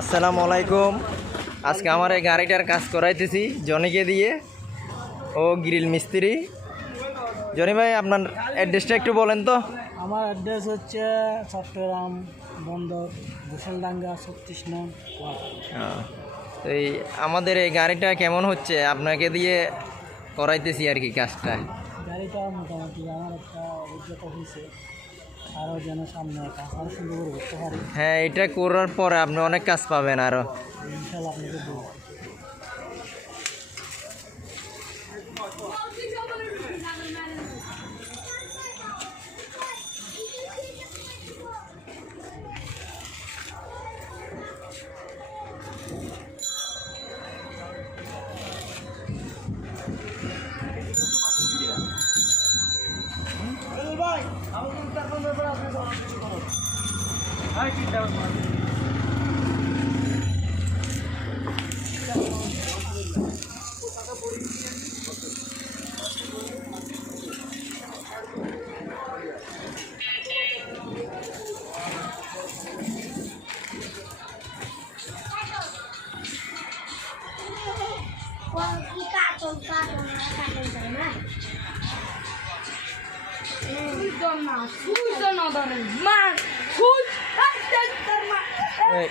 আসসালামু আলাইকুম। আজকে আমার এই গাড়িটার কাজ করাইতেছি জনিকে দিয়ে, ও গ্রিল মিস্ত্রি। জনি ভাই, আপনার অ্যাড্রেসটা একটু বলেন তো। আমার অ্যাড্রেস হচ্ছে চট্টগ্রাম বন্দর গোসলডাঙ্গা 36 নং ওয়ার্ড। তো এই আমাদের এই গাড়িটা কেমন হচ্ছে, আপনাকে দিয়ে করাইতেছি আর কি কাজটা। গাড়িটা মোটামুটি আমার একটা অভিজ্ঞতা হয়েছে, আরও যেন সামনে কাজ আরও সুন্দর করে করতে পারি। হ্যাঁ, এটা করার পরে আপনি অনেক কাজ পাবেন আরও। ইনশাল্লাহ আপনাকে দেবো। এই,